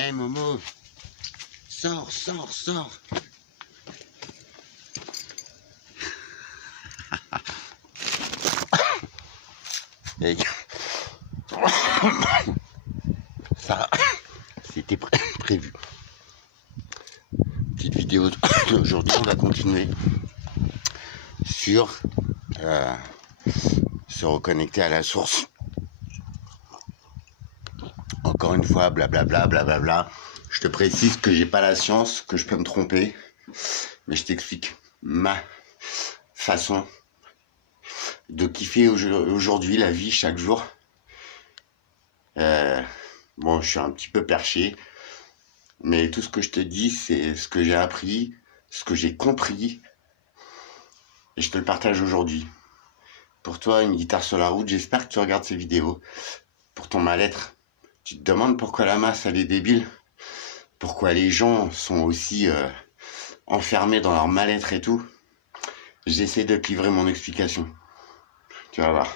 Hé Momo, sors, sors, sors. Et... ça, c'était prévu. Petite vidéo d'aujourd'hui, on va continuer sur se reconnecter à la source. Encore une fois, blablabla, blablabla. Je te précise que j'ai pas la science, que je peux me tromper, mais je t'explique ma façon de kiffer aujourd'hui la vie chaque jour. Bon, je suis un petit peu perché, mais tout ce que je te dis, c'est ce que j'ai appris, ce que j'ai compris, et je te le partage aujourd'hui. Pour toi, une guitare sur la route, j'espère que tu regardes ces vidéos. Pour ton mal-être, tu te demandes pourquoi la masse, elle est débile, pourquoi les gens sont aussi enfermés dans leur mal-être et tout. J'essaie de te livrer mon explication. Tu vas voir.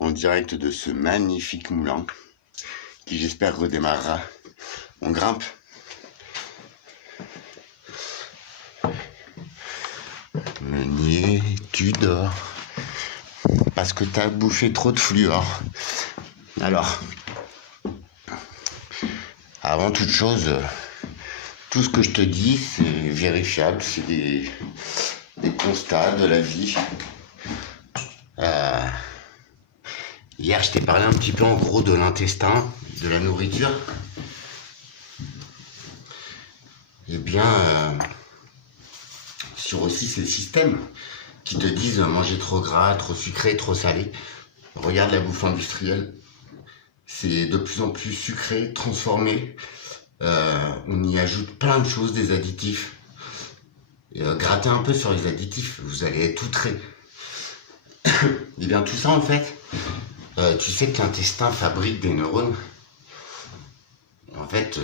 En direct de ce magnifique moulin, qui j'espère redémarrera. On grimpe. Meunier, tu dors. Parce que t'as bouffé trop de fluor. Alors, avant toute chose, tout ce que je te dis, c'est vérifiable, c'est des constats de la vie. Hier, je t'ai parlé un petit peu en gros de l'intestin, de la nourriture. Eh bien, sur aussi ces systèmes qui te disent manger trop gras, trop sucré, trop salé. Regarde la bouffe industrielle. C'est de plus en plus sucré, transformé. On y ajoute plein de choses, des additifs. Grattez un peu sur les additifs, vous allez être outré. Et bien tout ça en fait, tu sais que l'intestin fabrique des neurones. En fait,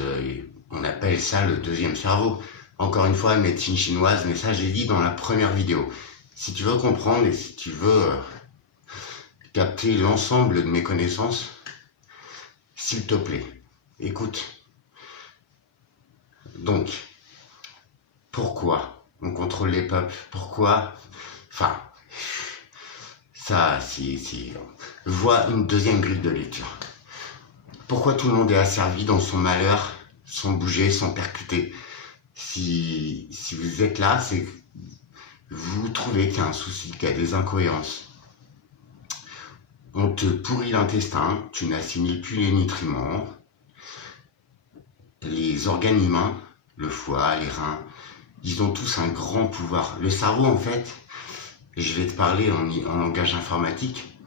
on appelle ça le deuxième cerveau. Encore une fois, médecine chinoise, mais ça j'ai dit dans la première vidéo. Si tu veux comprendre et si tu veux capter l'ensemble de mes connaissances, s'il te plaît, écoute. Donc, pourquoi on contrôle les peuples? Pourquoi? Enfin, ça, si vois une deuxième grille de lecture. Pourquoi tout le monde est asservi dans son malheur, sans bouger, sans percuter? Si vous êtes là, c'est que vous trouvez qu'il y a un souci, qu'il y a des incohérences. On te pourrit l'intestin, tu n'assimiles plus les nutriments. Les organes humains, le foie, les reins, ils ont tous un grand pouvoir. Le cerveau, en fait, je vais te parler en langage informatique.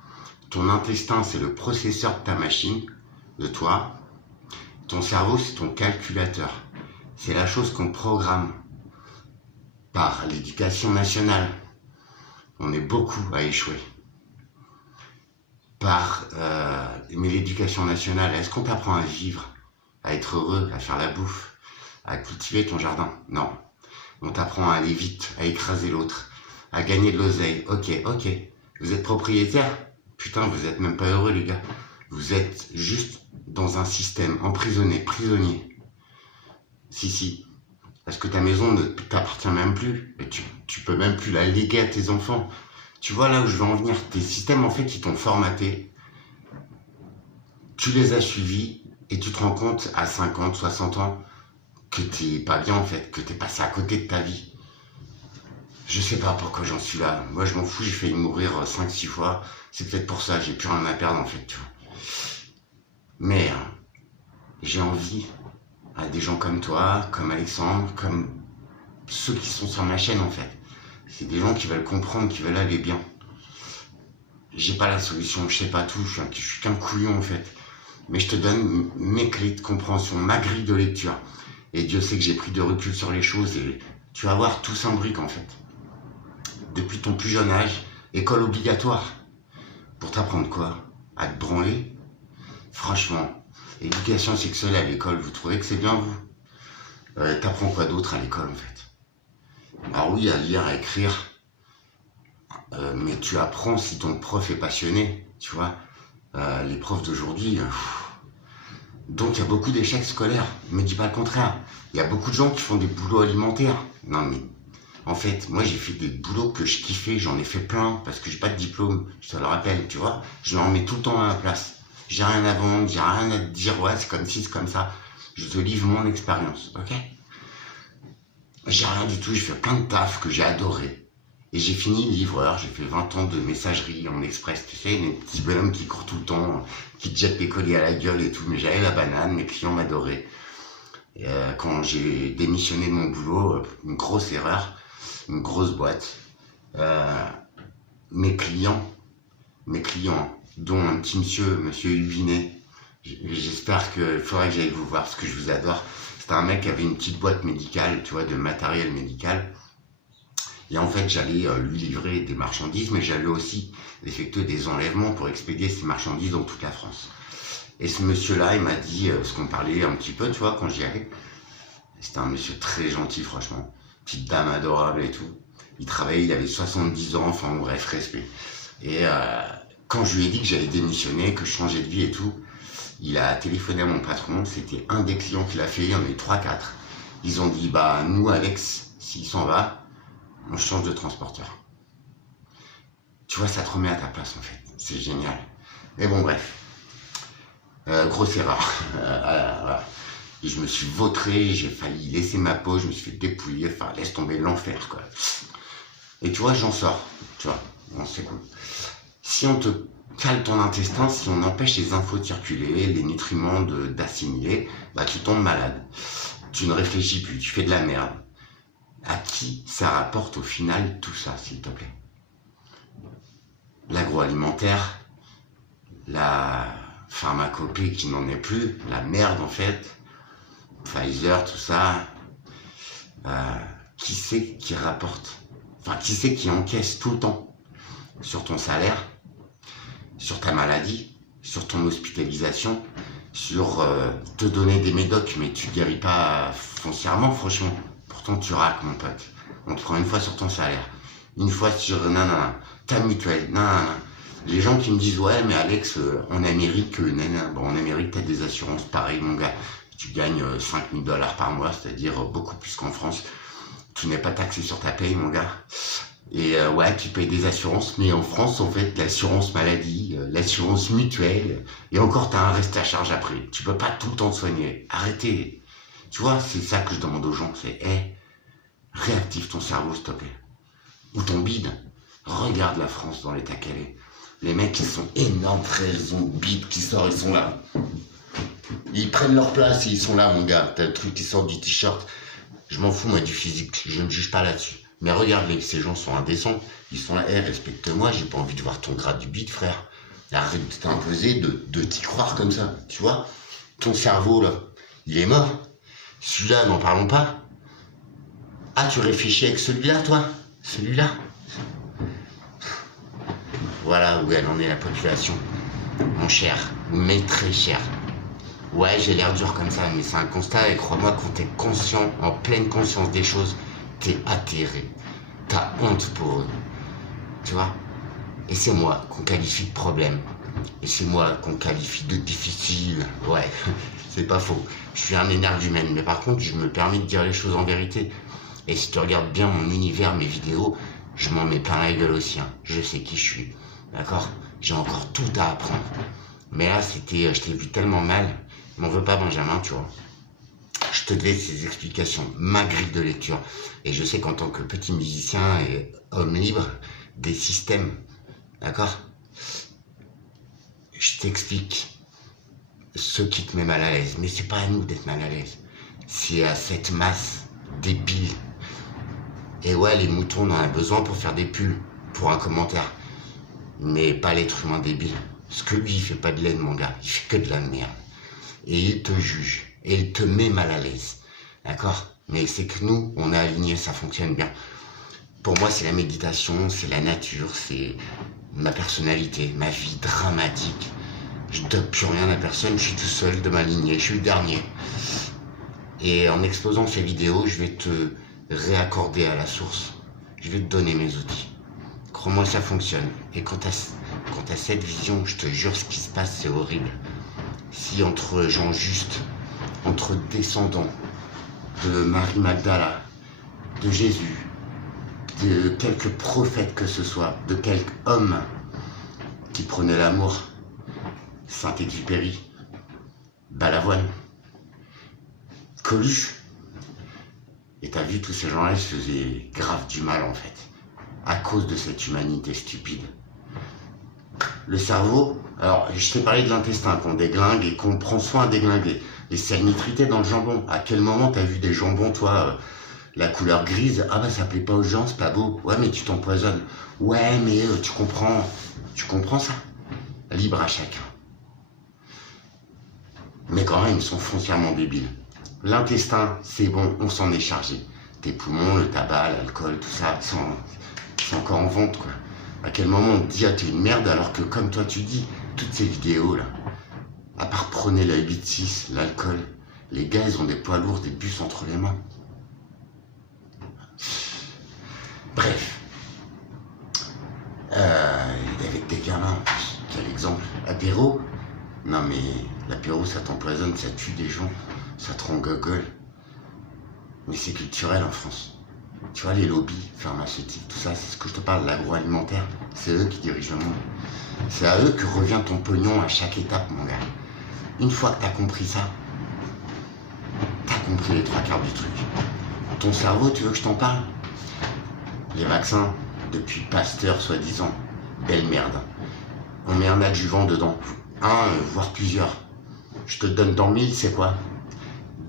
Ton intestin, c'est le processeur de ta machine, de toi. Ton cerveau, c'est ton calculateur. C'est la chose qu'on programme par l'éducation nationale. On est beaucoup à échouer. Mais l'éducation nationale, est-ce qu'on t'apprend à vivre, à être heureux, à faire la bouffe, à cultiver ton jardin? Non. On t'apprend à aller vite, à écraser l'autre, à gagner de l'oseille. Ok. Vous êtes propriétaire? Putain, vous êtes même pas heureux, les gars. Vous êtes juste dans un système, emprisonné, prisonnier. Si. Parce que ta maison ne t'appartient même plus. Et tu peux même plus la léguer à tes enfants. Tu vois là où je veux en venir? Tes systèmes, en fait, qui t'ont formaté. Tu les as suivis et tu te rends compte à 50, 60 ans que t'es pas bien, en fait, que t'es passé à côté de ta vie. Je sais pas pourquoi j'en suis là. Moi, je m'en fous, j'ai failli mourir 5-6 fois. C'est peut-être pour ça, j'ai plus rien à perdre, en fait, tu vois. Mais j'ai envie à des gens comme toi, comme Alexandre, comme ceux qui sont sur ma chaîne, en fait. C'est des gens qui veulent comprendre, qui veulent aller bien. J'ai pas la solution, je sais pas tout, je suis qu'un couillon, en fait. Mais je te donne mes clés de compréhension, ma grille de lecture. Et Dieu sait que j'ai pris de recul sur les choses et tu vas voir, tout s'imbrique, en fait. Depuis ton plus jeune âge, école obligatoire. Pour t'apprendre quoi? À te branler? Franchement, éducation sexuelle à l'école, vous trouvez que c'est bien, vous? T'apprends quoi d'autre à l'école, en fait? Alors oui, à lire, à écrire, mais tu apprends si ton prof est passionné, tu vois. Les profs d'aujourd'hui, donc il y a beaucoup d'échecs scolaires. Ne me dis pas le contraire. Il y a beaucoup de gens qui font des boulots alimentaires. Non mais, en fait, moi j'ai fait des boulots que je kiffais, j'en ai fait plein, parce que j'ai pas de diplôme, je te le rappelle, tu vois. Je m'en mets tout le temps à la place. J'ai rien à vendre, j'ai rien à te dire, ouais, c'est comme ci, c'est comme ça. Je te livre mon expérience, ok? J'ai rien du tout, j'ai fait plein de taf que j'ai adoré. Et j'ai fini livreur, j'ai fait 20 ans de messagerie en express, tu sais, les petits bonhommes qui courent tout le temps, qui te jettent les colis à la gueule et tout, mais j'avais la banane, mes clients m'adoraient. Et quand j'ai démissionné de mon boulot, une grosse erreur, une grosse boîte, euh, mes clients, dont un petit monsieur Hubinet, j'espère qu'il faudrait que j'aille vous voir parce que je vous adore. C'était un mec qui avait une petite boîte médicale, tu vois, de matériel médical. Et en fait, j'allais lui livrer des marchandises, mais j'allais aussi effectuer des enlèvements pour expédier ces marchandises dans toute la France. Et ce monsieur-là, il m'a dit, ce qu'on parlait un petit peu, tu vois, quand j'y allais. C'était un monsieur très gentil, franchement. Petite dame adorable et tout. Il travaillait, il avait 70 ans, enfin bref, respect. Et quand je lui ai dit que j'allais démissionner, que je changeais de vie et tout, il a téléphoné à mon patron, c'était un des clients qu'il a fait, il y en a eu 3-4. Ils ont dit, bah nous, Alex, s'il s'en va, on change de transporteur. Tu vois, ça te remet à ta place en fait. C'est génial. Mais bon, bref. Grosse erreur. Voilà. Et je me suis vautré, j'ai failli laisser ma peau, je me suis fait dépouiller, enfin, laisse tomber l'enfer, quoi. Et tu vois, j'en sors. Tu vois, bon, c'est cool. Si on te cale ton intestin, si on empêche les infos de circuler, les nutriments d'assimiler, bah tu tombes malade. Tu ne réfléchis plus, tu fais de la merde. À qui ça rapporte au final tout ça, s'il te plaît? L'agroalimentaire, la pharmacopée qui n'en est plus, la merde en fait, Pfizer, tout ça, qui c'est qui rapporte? Enfin, qui c'est qui encaisse tout le temps sur ton salaire, sur ta maladie, sur ton hospitalisation, sur te donner des médocs, mais tu guéris pas foncièrement, franchement. Pourtant, tu raques, mon pote. On te prend une fois sur ton salaire, une fois sur ta mutuelle, Les gens qui me disent, ouais, mais Alex, en Amérique, bon, en Amérique, t'as des assurances, pareil, mon gars. Tu gagnes 5 000 $ par mois, c'est-à-dire beaucoup plus qu'en France. Tu n'es pas taxé sur ta paye, mon gars. Et ouais, tu payes des assurances, mais en France, en fait, l'assurance maladie, l'assurance mutuelle, et encore, t'as un reste à charge après. Tu peux pas tout le temps te soigner. Arrêtez. Tu vois, c'est ça que je demande aux gens, c'est, réactive ton cerveau, s'il te plaît. Ou ton bide. Regarde la France dans l'état qu'elle est. Les mecs, ils sont énormes, frère, ils ont bide qui sort, ils sont là. Ils prennent leur place et ils sont là, mon gars. T'as le truc qui sort du t-shirt. Je m'en fous, moi, du physique. Je ne juge pas là-dessus. Mais regarde-les, ces gens sont indécents. Ils sont là, respecte-moi, j'ai pas envie de voir ton grade du bide, frère. Arrête de t'imposer, de t'y croire comme ça. Tu vois, ton cerveau, là, il est mort. Celui-là, n'en parlons pas. Ah, tu réfléchis avec celui-là, toi? Celui-là? Voilà où elle en est, la population. Mon cher, mais très cher. Ouais, j'ai l'air dur comme ça, mais c'est un constat, et crois-moi, quand t'es conscient, en pleine conscience des choses, t'es atterré. T'as honte pour eux. Tu vois? Et c'est moi qu'on qualifie de problème. Et c'est moi qu'on qualifie de difficile. Ouais, c'est pas faux. Je suis un énergumène, mais par contre, je me permets de dire les choses en vérité. Et si tu regardes bien mon univers, mes vidéos, je m'en mets plein la gueule aussi. Je sais qui je suis. D'accord? J'ai encore tout à apprendre. Mais là, je t'ai vu tellement mal. M'en veux pas, Benjamin, tu vois. Je te devais ces explications, ma grille de lecture. Et je sais qu'en tant que petit musicien et homme libre, des systèmes, d'accord? Je t'explique ce qui te met mal à l'aise. Mais c'est pas à nous d'être mal à l'aise. C'est à cette masse débile. Et ouais, les moutons, on en a besoin pour faire des pulls, pour un commentaire. Mais pas l'être humain débile. Parce que lui, il fait pas de laine, mon gars. Il fait que de la merde. Et il te juge. Et il te met mal à l'aise. D'accord? Mais c'est que nous, on est alignés, ça fonctionne bien. Pour moi, c'est la méditation, c'est la nature, c'est ma personnalité, ma vie dramatique. Je ne dope plus rien à personne, je suis tout seul de ma lignée, je suis le dernier. Et en exposant ces vidéos, je vais te réaccorder à la source. Je vais te donner mes outils. Crois-moi, ça fonctionne. Et quand quand t'as cette vision, je te jure, ce qui se passe, c'est horrible. Si entre gens justes, entre descendants de Marie Magdala, de Jésus, de quelque prophète que ce soit, de quelque homme qui prenait l'amour, Saint-Exupéry, Balavoine, Coluche, et t'as vu tous ces gens-là, ils se faisaient grave du mal en fait, à cause de cette humanité stupide. Le cerveau, alors je t'ai parlé de l'intestin qu'on déglingue et qu'on prend soin à déglinguer. Les sels nitrités dans le jambon. À quel moment t'as vu des jambons, toi, la couleur grise? Ah bah ça plaît pas aux gens, c'est pas beau. Ouais mais tu t'empoisonnes. Ouais mais tu comprends ça? Libre à chacun. Mais quand même ils sont foncièrement débiles. L'intestin, c'est bon, on s'en est chargé. Tes poumons, le tabac, l'alcool, tout ça, c'est encore en vente quoi. À quel moment on te dit ah t'es une merde alors que comme toi tu dis, toutes ces vidéos là, à part prenez la 8-6, l'alcool, les gars ils ont des poids lourds, des bus entre les mains. Bref. Avec des gamins en plus, quel exemple. Apéro? Non mais l'apéro ça t'empoisonne, ça tue des gens, ça te rend gogol. Mais c'est culturel en France. Tu vois, les lobbies pharmaceutiques, tout ça, c'est ce que je te parle, l'agroalimentaire, c'est eux qui dirigent le monde. C'est à eux que revient ton pognon à chaque étape, mon gars. Une fois que t'as compris ça, t'as compris les 3/4 du truc. Ton cerveau, tu veux que je t'en parle? Les vaccins, depuis Pasteur, soi-disant, belle merde. On met un adjuvant dedans, voire plusieurs. Je te donne dans 1000, c'est quoi?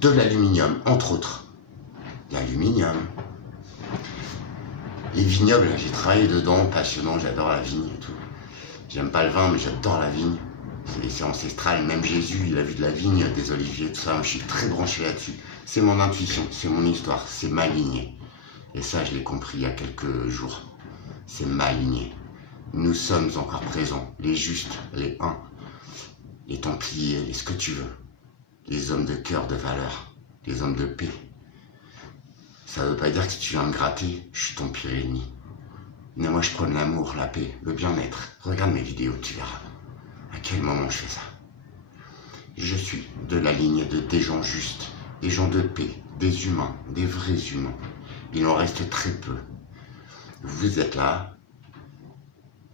De l'aluminium, entre autres. L'aluminium. Les vignobles, j'ai travaillé dedans, passionnant, j'adore la vigne et tout. J'aime pas le vin, mais j'adore la vigne. C'est ancestral, même Jésus, il a vu de la vigne, des oliviers, tout ça. Moi, je suis très branché là-dessus. C'est mon intuition, c'est mon histoire, c'est ma lignée. Et ça, je l'ai compris il y a quelques jours. C'est ma lignée. Nous sommes encore présents, les justes, les uns, les templiers, les ce que tu veux. Les hommes de cœur, de valeur, les hommes de paix. Ça veut pas dire que si tu viens me gratter, je suis ton pire ennemi. Mais moi je prône l'amour, la paix, le bien-être. Regarde mes vidéos, tu verras. À quel moment je fais ça? Je suis de la ligne des gens justes, des gens de paix, des humains, des vrais humains. Il en reste très peu. Vous êtes là,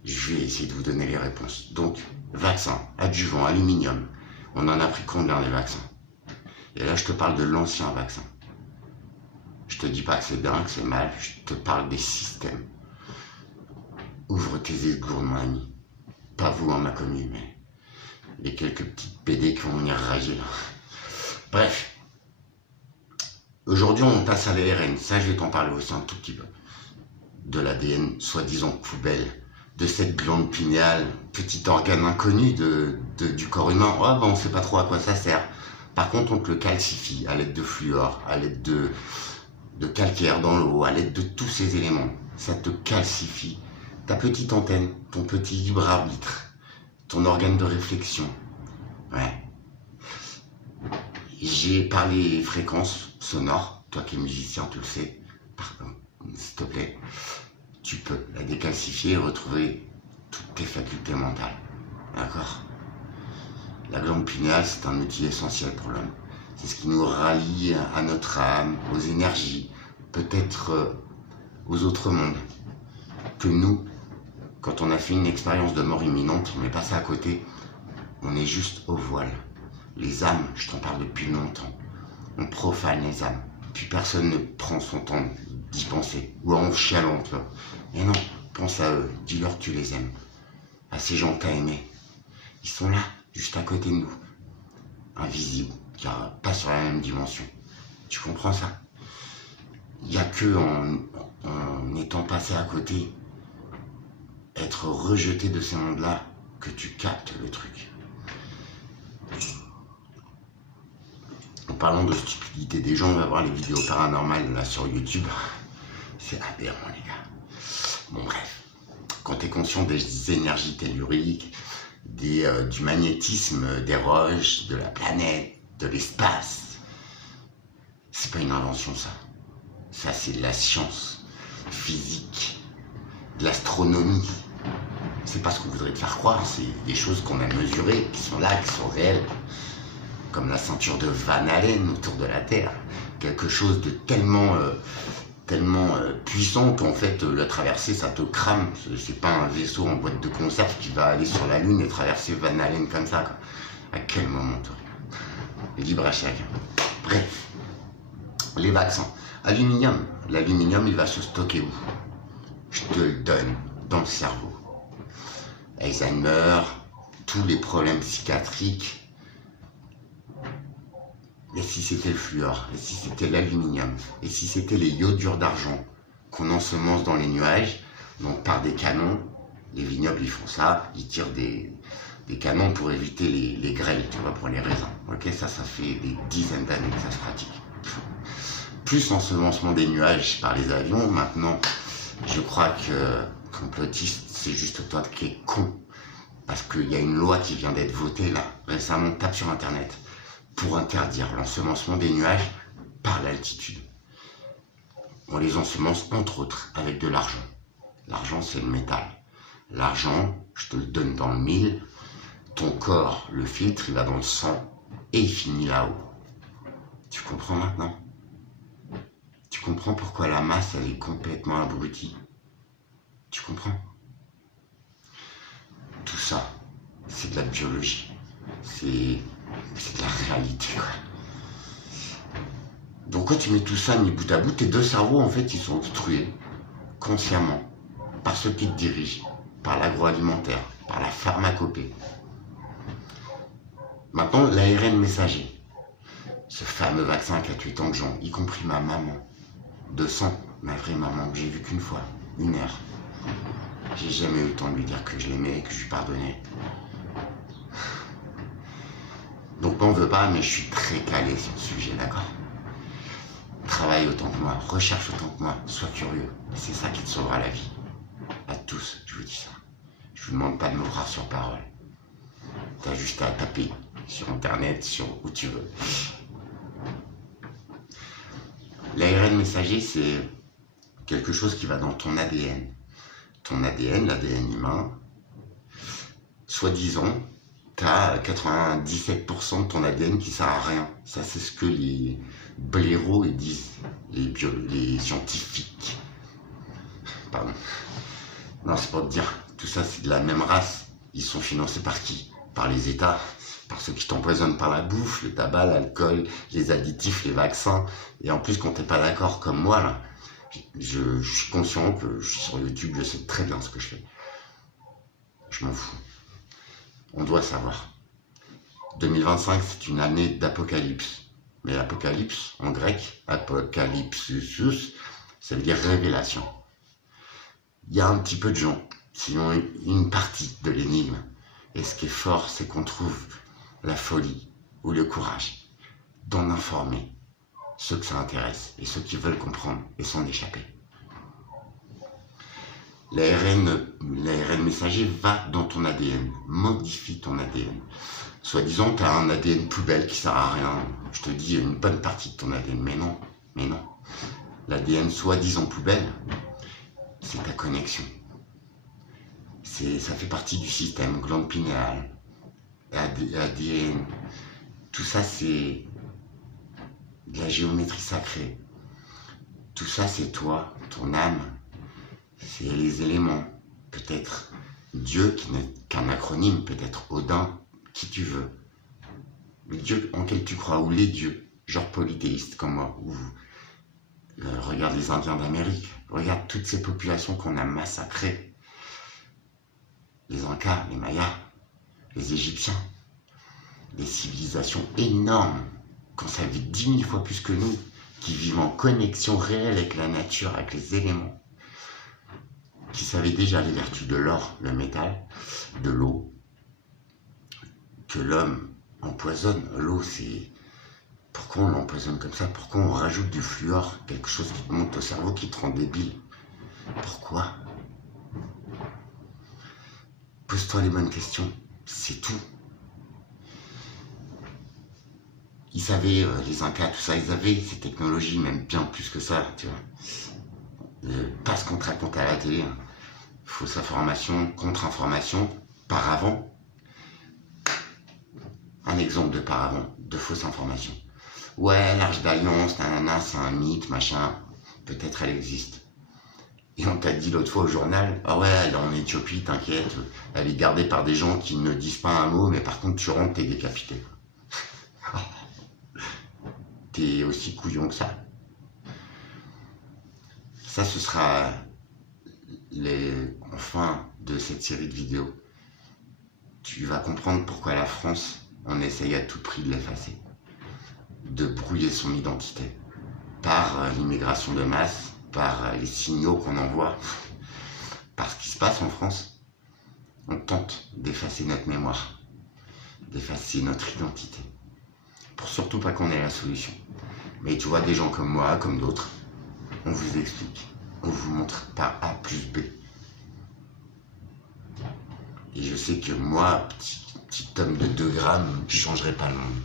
je vais essayer de vous donner les réponses. Donc, vaccin, adjuvant, aluminium. On en a pris combien des vaccins? Et là je te parle de l'ancien vaccin. Je te dis pas que c'est bien, que c'est mal, je te parle des systèmes. Ouvre tes esgourdes, mon ami. Pas vous, en ma commune, mais les quelques petites PD qui vont venir rager là. Bref. Aujourd'hui, on passe à l'ARN. Ça, je vais t'en parler aussi un tout petit peu. De l'ADN, soi-disant poubelle. De cette glande pinéale, petit organe inconnu du corps humain. Oh, ben, on sait pas trop à quoi ça sert. Par contre, on te le calcifie à l'aide de fluor, à l'aide de calcaire dans l'eau, à l'aide de tous ces éléments. Ça te calcifie ta petite antenne, ton petit libre arbitre, ton organe de réflexion. Ouais. J'ai parlé fréquences sonores, toi qui es musicien, tu le sais. Pardon, s'il te plaît, tu peux la décalcifier et retrouver toutes tes facultés mentales. D'accord? La glande pinéale, c'est un outil essentiel pour l'homme. C'est ce qui nous rallie à notre âme, aux énergies, peut-être aux autres mondes. Que nous, quand on a fait une expérience de mort imminente, on est passé à côté, on est juste au voile. Les âmes, je t'en parle depuis longtemps, on profane les âmes. Puis personne ne prend son temps d'y penser, ou en chialant, tu vois. Et non, pense à eux, dis-leur que tu les aimes. À ces gens que t'as aimés. Ils sont là, juste à côté de nous. Invisibles, car pas sur la même dimension. Tu comprends ça? Il n'y a que en étant passé à côté, être rejeté de ces mondes-là, que tu captes le truc. En parlant de stupidité des gens, on va voir les vidéos paranormales là sur YouTube. C'est aberrant, les gars. Bon, bref. Quand tu es conscient des énergies telluriques, du magnétisme des roches, de la planète, de l'espace, c'est pas une invention, ça. Ça, c'est de la science physique, de l'astronomie. C'est pas ce qu'on voudrait te faire croire, c'est des choses qu'on a mesurées, qui sont là, qui sont réelles. Comme la ceinture de Van Allen autour de la Terre. Quelque chose de tellement puissant qu'en fait, la traversée, ça te crame. C'est pas un vaisseau en boîte de conserve qui va aller sur la Lune et traverser Van Allen comme ça, quoi. À quel moment, toi? Libre à chacun. Bref. Les vaccins. Aluminium. L'aluminium, il va se stocker où? Je te le donne. Dans le cerveau. Alzheimer, tous les problèmes psychiatriques. Et si c'était le fluor? Et si c'était l'aluminium? Et si c'était les iodures d'argent qu'on ensemence dans les nuages, donc par des canons? Les vignobles, ils font ça, ils tirent des canons pour éviter les grêles, tu vois, pour les raisins. Ok, ça fait des dizaines d'années que ça se pratique. Plus ensemencement des nuages par les avions, maintenant, je crois que complotiste, c'est juste toi qui es con. Parce qu'il y a une loi qui vient d'être votée là, récemment, tape sur internet, pour interdire l'ensemencement des nuages par l'altitude. On les ensemence entre autres avec de l'argent. L'argent, c'est le métal. L'argent, je te le donne dans le mille. Ton corps, le filtre, il va dans le sang et il finit là-haut. Tu comprends maintenant? Tu comprends pourquoi la masse, elle est complètement abrutie? Tu comprends? Tout ça, c'est de la biologie. C'est de la réalité, quoi. Donc quand tu mets tout ça mis bout à bout, tes deux cerveaux, en fait, ils sont obstrués consciemment par ceux qui te dirigent, par l'agroalimentaire, par la pharmacopée. Maintenant, l'ARN messager, ce fameux vaccin qui a tué tant de gens, y compris ma maman, de sang, ma vraie maman, que j'ai vue qu'une fois, 1 heure. J'ai jamais eu le temps de lui dire que je l'aimais et que je lui pardonnais. Donc m'en veux pas, mais je suis très calé sur le sujet, d'accord? Travaille autant que moi, recherche autant que moi, sois curieux. C'est ça qui te sauvera la vie. À tous, je vous dis ça. Je vous demande pas de me croire sur parole. T'as juste à taper sur internet, sur où tu veux. L'ARN messager, c'est quelque chose qui va dans ton ADN. Ton ADN, l'ADN humain, soi-disant, t'as 97% de ton ADN qui sert à rien. Ça, c'est ce que les blaireaux ils disent, les scientifiques. Pardon. Non, c'est pour te dire, tout ça, c'est de la même race. Ils sont financés par qui? Par les États, par ceux qui t'empoisonnent par la bouffe, le tabac, l'alcool, les additifs, les vaccins. Et en plus, quand t'es pas d'accord comme moi, là, je suis conscient que je suis sur YouTube, je sais très bien ce que je fais. Je m'en fous. On doit savoir. 2025, c'est une année d'apocalypse. Mais l'apocalypse, en grec, apocalypsus, ça veut dire révélation. Il y a un petit peu de gens qui ont une partie de l'énigme. Et ce qui est fort, c'est qu'on trouve la folie ou le courage d'en informer ceux que ça intéresse et ceux qui veulent comprendre et s'en échapper. L'ARN messager va dans ton ADN, modifie ton ADN. Soi-disant, tu as un ADN poubelle qui sert à rien. Je te dis une bonne partie de ton ADN, mais non. L'ADN soi-disant poubelle, c'est ta connexion. Ça fait partie du système, glande pinéale, ADN. Tout ça, c'est de la géométrie sacrée. Tout ça, c'est toi, ton âme. C'est les éléments. Peut-être Dieu, qui n'est qu'un acronyme, peut-être Odin, qui tu veux. Le Dieu en quel tu crois, ou les dieux, genre polythéistes comme moi, ou regarde les Indiens d'Amérique, regarde toutes ces populations qu'on a massacrées. Les Incas, les Mayas, les Égyptiens, des civilisations énormes, qu'on savait 10 000 fois plus que nous, qui vivent en connexion réelle avec la nature, avec les éléments, qui savaient déjà les vertus de l'or, le métal, de l'eau, que l'homme empoisonne. L'eau, c'est... Pourquoi on l'empoisonne comme ça? Pourquoi on rajoute du fluor, quelque chose qui te monte au cerveau, qui te rend débile? Pourquoi? Pose-toi les bonnes questions, c'est tout. Ils savaient, les Incas, tout ça, ils avaient ces technologies, même bien plus que ça, tu vois. Pas ce qu'on te raconte à la télé. Hein. Fausse information, contre-information, paravent. Un exemple de paravent, de fausse information. Ouais, l'Arche d'Alliance, nanana, c'est un mythe, machin. Peut-être elle existe. Et on t'a dit l'autre fois au journal, ah ouais, elle est en Éthiopie, t'inquiète, elle est gardée par des gens qui ne disent pas un mot, mais par contre tu rentres, t'es décapité. T'es aussi couillon que ça. Ça, ce sera fin de cette série de vidéos. Tu vas comprendre pourquoi la France, on essaye à tout prix de l'effacer, de brouiller son identité, par l'immigration de masse, par les signaux qu'on envoie, par ce qui se passe en France. On tente d'effacer notre mémoire, d'effacer notre identité, pour surtout pas qu'on ait la solution. Mais tu vois, des gens comme moi, comme d'autres, on vous explique, on vous montre par A plus B. Et je sais que moi, petit homme de 2 grammes, je changerai pas le monde.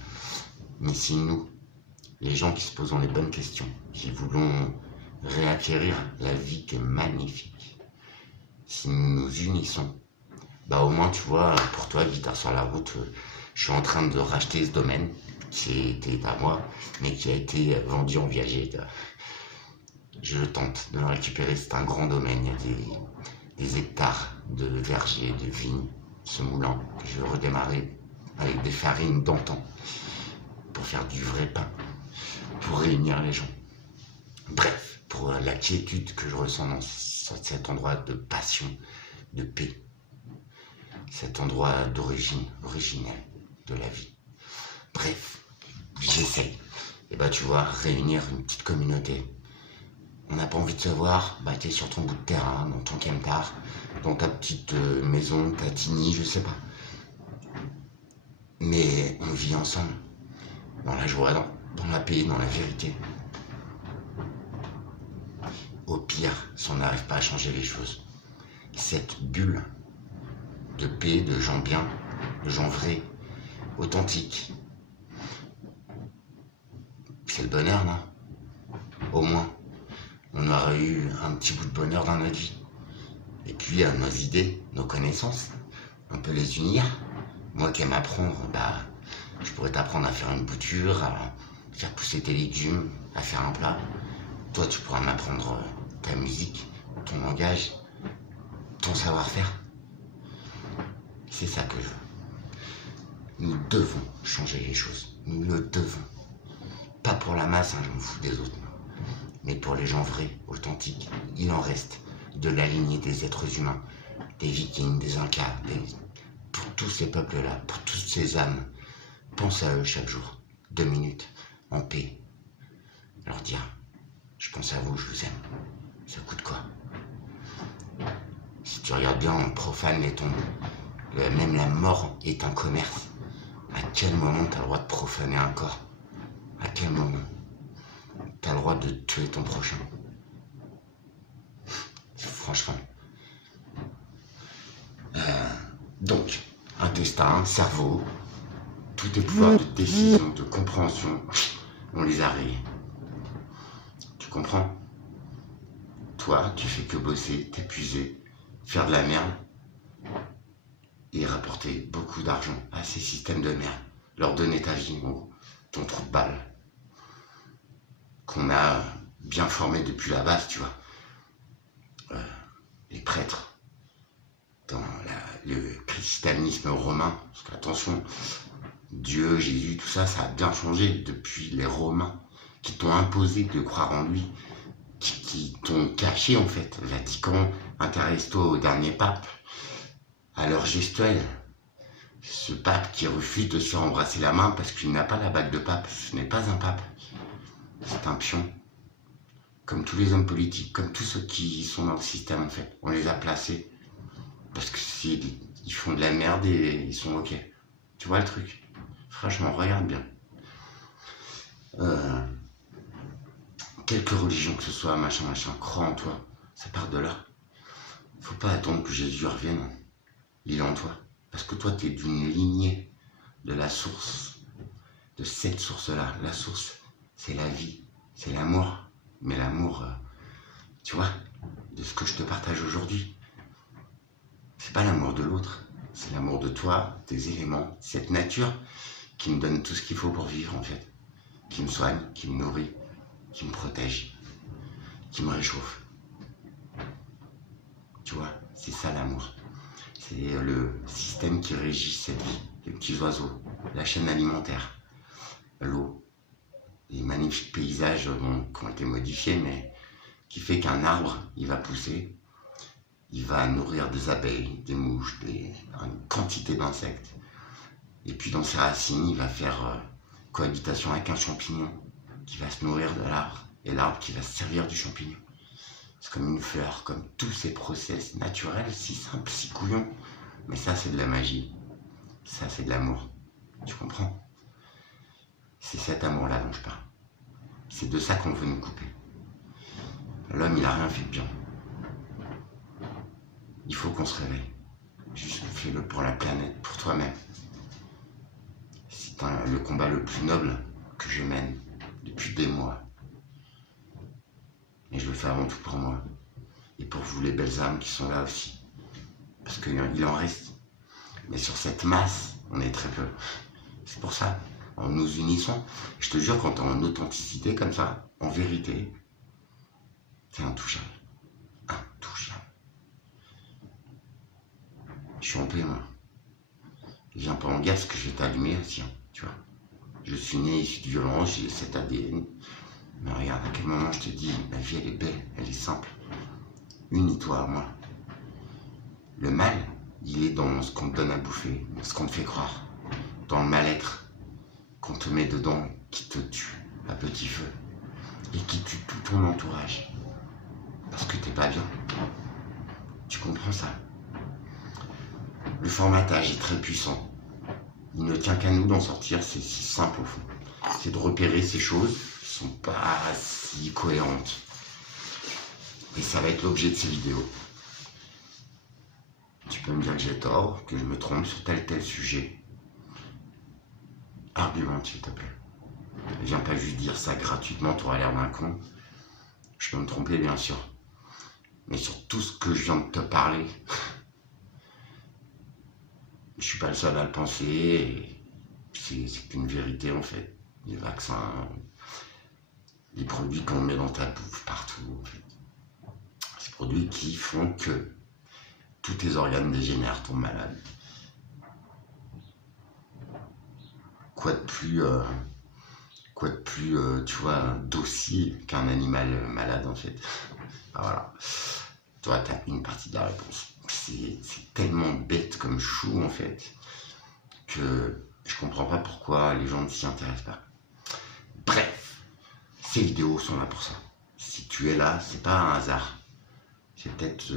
Mais si nous, les gens qui se posent les bonnes questions, qui voulons réacquérir la vie qui est magnifique, si nous nous unissons, bah au moins tu vois, pour toi, Guitare sur la route, je suis en train de racheter ce domaine qui était à moi, mais qui a été vendu en viager. Je tente de le récupérer, c'est un grand domaine, il y a des hectares de vergers, de vignes, ce moulin que je vais redémarrer avec des farines d'antan pour faire du vrai pain, pour réunir les gens. Bref, pour la quiétude que je ressens dans cet endroit de passion, de paix, cet endroit d'origine, originel de la vie. Bref, j'essaye. Et bah tu vois, réunir une petite communauté. On n'a pas envie de se voir, bah t'es sur ton bout de terrain, dans ton camtar, dans ta petite maison, ta tini, je sais pas. Mais on vit ensemble, dans la joie, dans la paix, dans la vérité. Au pire, si on n'arrive pas à changer les choses, cette bulle de paix, de gens bien, de gens vrais, authentiques, c'est le bonheur, non? Au moins, on aurait eu un petit bout de bonheur dans notre vie. Et puis, nos idées, nos connaissances, on peut les unir. Moi qui aime apprendre, bah, je pourrais t'apprendre à faire une bouture, à faire pousser tes légumes, à faire un plat. Toi, tu pourras m'apprendre ta musique, ton langage, ton savoir-faire. C'est ça que je veux. Nous devons changer les choses. Nous le devons. Pas pour la masse, je m'en fous des autres. Mais pour les gens vrais, authentiques, il en reste de la lignée des êtres humains, des Vikings, des Incas, pour tous ces peuples-là, pour toutes ces âmes. Pense à eux chaque jour, 2 minutes, en paix. Leur dire, je pense à vous, je vous aime. Ça coûte quoi? Si tu regardes bien, on profane les tombes. Même la mort est un commerce. À quel moment t'as le droit de profaner un corps? À quel moment t'as le droit de tuer ton prochain? Franchement. Donc, intestin, cerveau, tous tes pouvoirs de décision, de compréhension, on les a rayés. Tu comprends? Toi, tu fais que bosser, t'épuiser, faire de la merde et rapporter beaucoup d'argent à ces systèmes de merde. Leur donner ta vie, ton trou de balle qu'on a bien formé depuis la base, tu vois. Les prêtres dans le christianisme romain, parce qu'attention, Dieu, Jésus, tout ça, ça a bien changé depuis les Romains qui t'ont imposé de croire en lui, qui t'ont caché en fait. Vatican, Interresto au dernier pape, à l'heure gestuelle, ce pape qui refuse de se faire embrasser la main parce qu'il n'a pas la bague de pape, ce n'est pas un pape, c'est un pion. Comme tous les hommes politiques, comme tous ceux qui sont dans le système en fait, on les a placés parce que ils font de la merde et ils sont ok. Tu vois le truc? Franchement, regarde bien. Quelque religion que ce soit, machin, crois en toi, ça part de là. Faut pas attendre que Jésus revienne, il est en toi. Parce que toi, t'es d'une lignée de la source, de cette source-là. La source, c'est la vie, c'est l'amour. Mais l'amour, tu vois, de ce que je te partage aujourd'hui. C'est pas l'amour de l'autre, c'est l'amour de toi, tes éléments, cette nature qui me donne tout ce qu'il faut pour vivre en fait, qui me soigne, qui me nourrit, qui me protège, qui me réchauffe. Tu vois, c'est ça l'amour. C'est le système qui régit cette vie, les petits oiseaux, la chaîne alimentaire, l'eau, les magnifiques paysages qui ont été modifiés, mais qui fait qu'un arbre, il va pousser, il va nourrir des abeilles, des mouches, une quantité d'insectes. Et puis dans ses racines, il va faire cohabitation avec un champignon qui va se nourrir de l'arbre, et l'arbre qui va se servir du champignon. C'est comme une fleur, comme tous ces process naturels, si simples, si couillons. Mais ça, c'est de la magie. Ça, c'est de l'amour. Tu comprends? C'est cet amour-là dont je parle. C'est de ça qu'on veut nous couper. L'homme, il a rien fait de bien. Il faut qu'on se réveille. Juste fais-le pour la planète, pour toi-même. C'est le combat le plus noble que je mène depuis des mois. Et je le fais avant tout pour moi. Et pour vous, les belles âmes qui sont là aussi. Parce qu'il en reste. Mais sur cette masse, on est très peu. C'est pour ça, en nous unissant, je te jure, quand t'es en authenticité comme ça, en vérité, t'es intouchable. Intouchable. Je suis en paix, moi. Viens pas en guerre parce que je vais t'allumer aussi, hein, tu vois. Je suis né issu de violence, j'ai cet ADN. Mais regarde, à quel moment je te dis, la vie elle est belle, elle est simple. Unis-toi à moi. Le mal, il est dans ce qu'on te donne à bouffer, dans ce qu'on te fait croire, dans le mal-être qu'on te met dedans, qui te tue à petit feu et qui tue tout ton entourage parce que t'es pas bien. Tu comprends ça? Le formatage est très puissant. Il ne tient qu'à nous d'en sortir, c'est si simple au fond. C'est de repérer ces choses qui sont pas si cohérentes. Et ça va être l'objet de ces vidéos. Tu peux me dire que j'ai tort, que je me trompe sur tel sujet. Argumente, s'il te plaît. Viens pas juste dire ça gratuitement, tu auras l'air d'un con. Je peux me tromper, bien sûr. Mais sur tout ce que je viens de te parler, je suis pas le seul à le penser. C'est une vérité, en fait. Les vaccins, les produits qu'on met dans ta bouffe, partout, en fait. Ces produits qui font que tous tes organes dégénèrent, tombent malades. Quoi de plus, tu vois, docile qu'un animal malade, en fait. Ah, voilà. Toi, t'as une partie de la réponse. C'est tellement bête comme chou, en fait, que je comprends pas pourquoi les gens ne s'y intéressent pas. Bref, ces vidéos sont là pour ça. Si tu es là, c'est pas un hasard. C'est peut-être,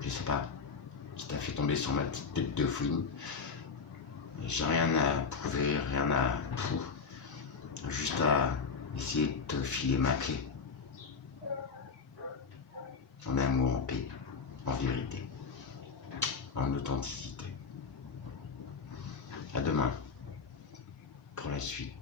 je sais pas, qui t'a fait tomber sur ma petite tête de fouine. J'ai rien à prouver, rien à... juste à essayer de te filer ma clé. En amour, en paix, en vérité, en authenticité. À demain pour la suite.